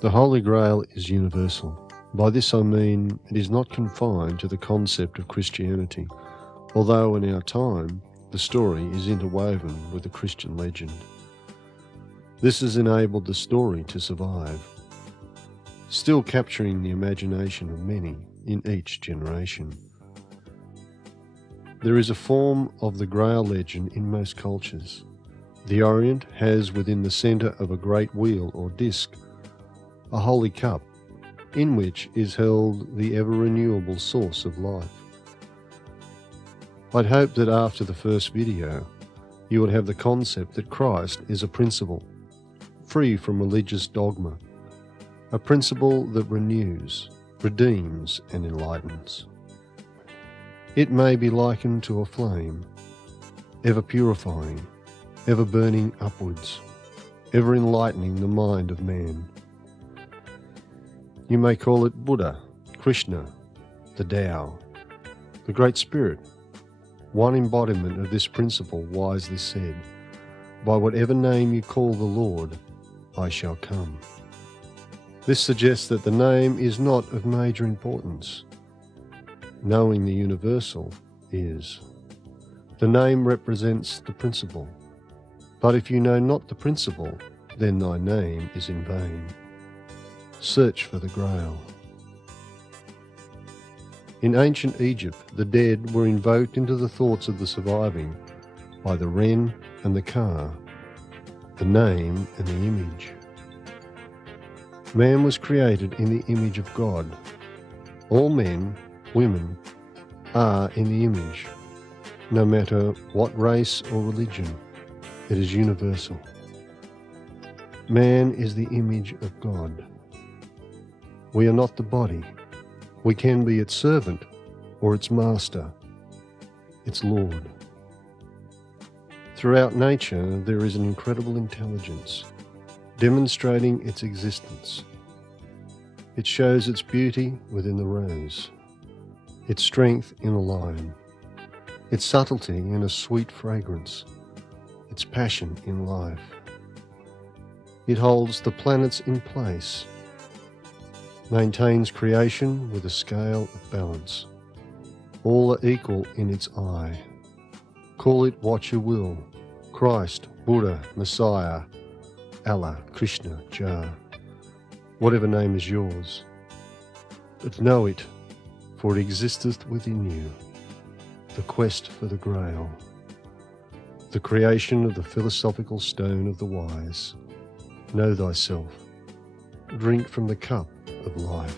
The Holy Grail is universal. By this I mean it is not confined to the concept of Christianity, although in our time the story is interwoven with the Christian legend. This has enabled the story to survive, still capturing the imagination of many in each generation. There is a form of the Grail legend in most cultures. The Orient has within the centre of a great wheel or disc a holy cup in which is held the ever-renewable source of life. I'd hope that after the first video you would have the concept that Christ is a principle, free from religious dogma, a principle that renews, redeems and enlightens. It may be likened to a flame, ever purifying, ever burning upwards, ever enlightening the mind of man. You may call it Buddha, Krishna, the Tao, the Great Spirit, one embodiment of this principle wisely said, "By whatever name you call the Lord, I shall come." This suggests that the name is not of major importance. Knowing the universal is. The name represents the principle. But if you know not the principle, then thy name is in vain. Search for the Grail. In ancient Egypt, the dead were invoked into the thoughts of the surviving by the Ren and the Ka, the name and the image. Man was created in the image of God. All men, women, are in the image, no matter what race or religion. It is universal. Man is the image of God. We are not the body. We can be its servant or its master, its Lord. Throughout nature there is an incredible intelligence, demonstrating its existence. It shows its beauty within the rose, its strength in a lion, its subtlety in a sweet fragrance, its passion in life. It holds the planets in place, maintains creation with a scale of balance. All are equal in its eye. Call it what you will, Christ, Buddha, Messiah, Allah, Krishna, Jah, whatever name is yours. But know it, for it existeth within you, the quest for the Grail, the creation of the philosophical stone of the wise. Know thyself. Drink from the cup of life.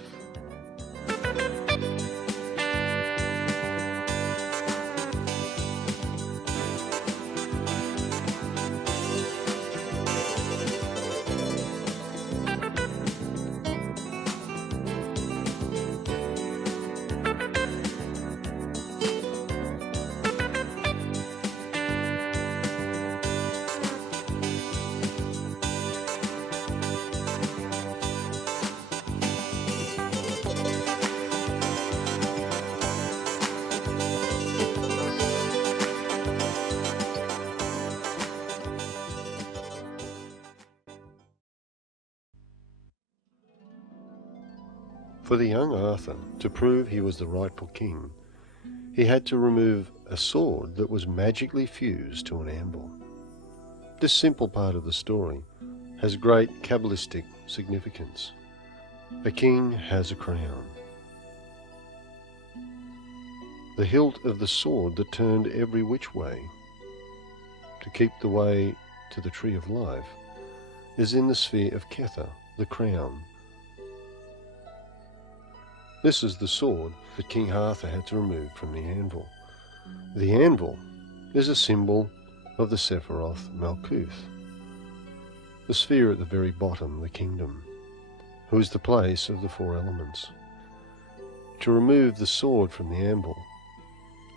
For the young Arthur to prove he was the rightful king, he had to remove a sword that was magically fused to an anvil. This simple part of the story has great Kabbalistic significance. A king has a crown. The hilt of the sword that turned every which way to keep the way to the tree of life is in the sphere of Kether, the crown. This is the sword that King Arthur had to remove from the anvil. The anvil is a symbol of the Sephiroth Malkuth, the sphere at the very bottom, the kingdom, who is the place of the four elements. To remove the sword from the anvil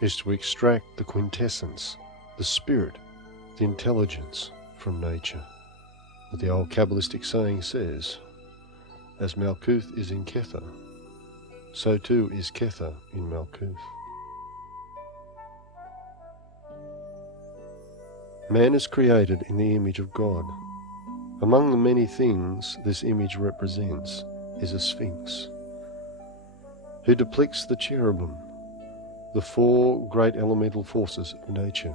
is to extract the quintessence, the spirit, the intelligence from nature. But the old Kabbalistic saying says, as Malkuth is in Kether, so too is Kether in Malkuth. Man is created in the image of God, Among the many things this image represents is a sphinx, who depicts the cherubim, the four great elemental forces of nature.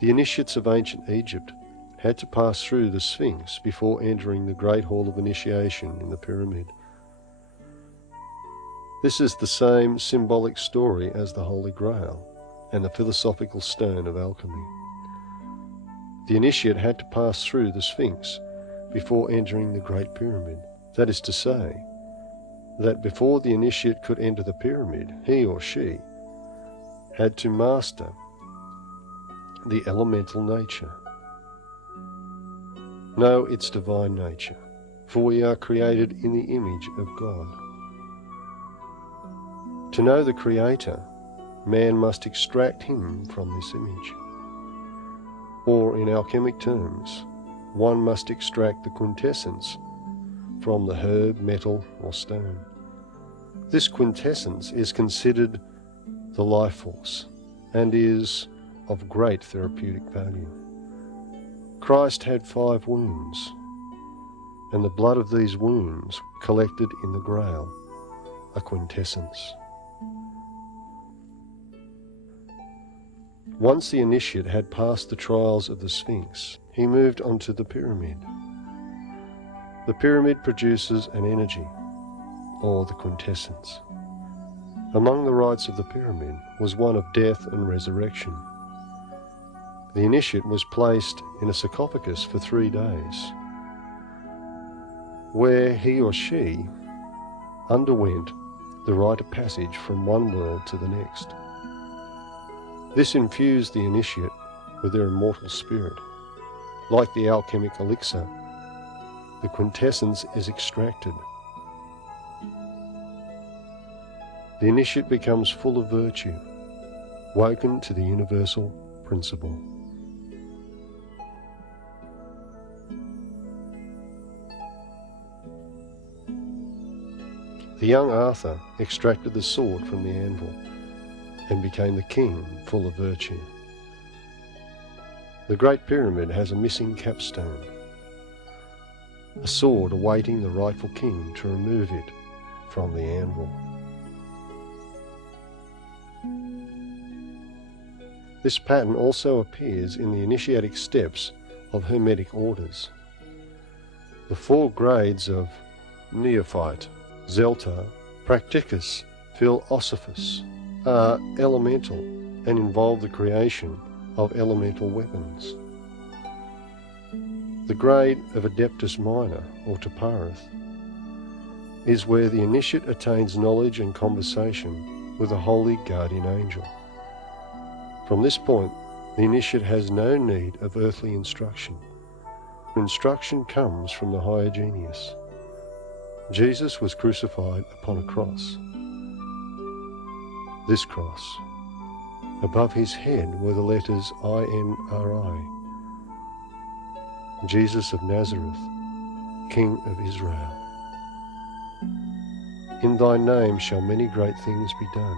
The initiates of ancient Egypt had to pass through the Sphinx before entering the Great Hall of Initiation in the pyramid. This is the same symbolic story as the Holy Grail and the philosophical stone of alchemy. The initiate had to pass through the Sphinx before entering the Great Pyramid. That is to say, that before the initiate could enter the pyramid, he or she had to master the elemental nature. Know its divine nature, for we are created in the image of God. To know the Creator, man must extract him from this image. Or, in alchemic terms, one must extract the quintessence from the herb, metal, or stone. This quintessence is considered the life force and is of great therapeutic value. Christ had 5 wounds, and the blood of these wounds collected in the Grail, a quintessence. Once the initiate had passed the trials of the Sphinx, he moved on to the pyramid. The pyramid produces an energy, or the quintessence. Among the rites of the pyramid was one of death and resurrection. The initiate was placed in a sarcophagus for 3 days, where he or she underwent the rite of passage from one world to the next. This infused the initiate with their immortal spirit. Like the alchemic elixir, the quintessence is extracted. The initiate becomes full of virtue, woken to the universal principle. The young Arthur extracted the sword from the anvil and became the king full of virtue. The Great Pyramid has a missing capstone, a sword awaiting the rightful king to remove it from the anvil. This pattern also appears in the initiatic steps of Hermetic orders. The 4 grades of neophyte, Zelta, Practicus, Philosophus are elemental and involve the creation of elemental weapons. The grade of Adeptus Minor, or Taparith, is where the initiate attains knowledge and conversation with a holy guardian angel. From this point, the initiate has no need of earthly instruction. Instruction comes from the higher genius. Jesus was crucified upon a cross. This cross. Above his head were the letters INRI. Jesus of Nazareth, King of Israel. In thy name shall many great things be done.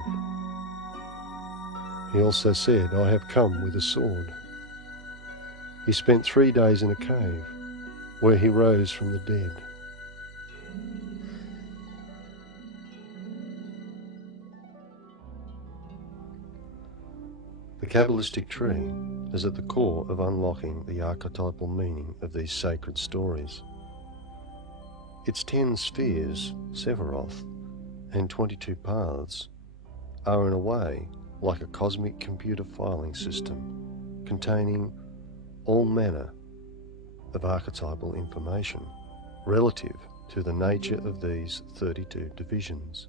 He also said, I have come with a sword. He spent 3 days in a cave, where he rose from the dead. The Kabbalistic tree is at the core of unlocking the archetypal meaning of these sacred stories. Its 10 spheres, Sephiroth, and 22 paths are in a way like a cosmic computer filing system containing all manner of archetypal information relative to the nature of these 32 divisions.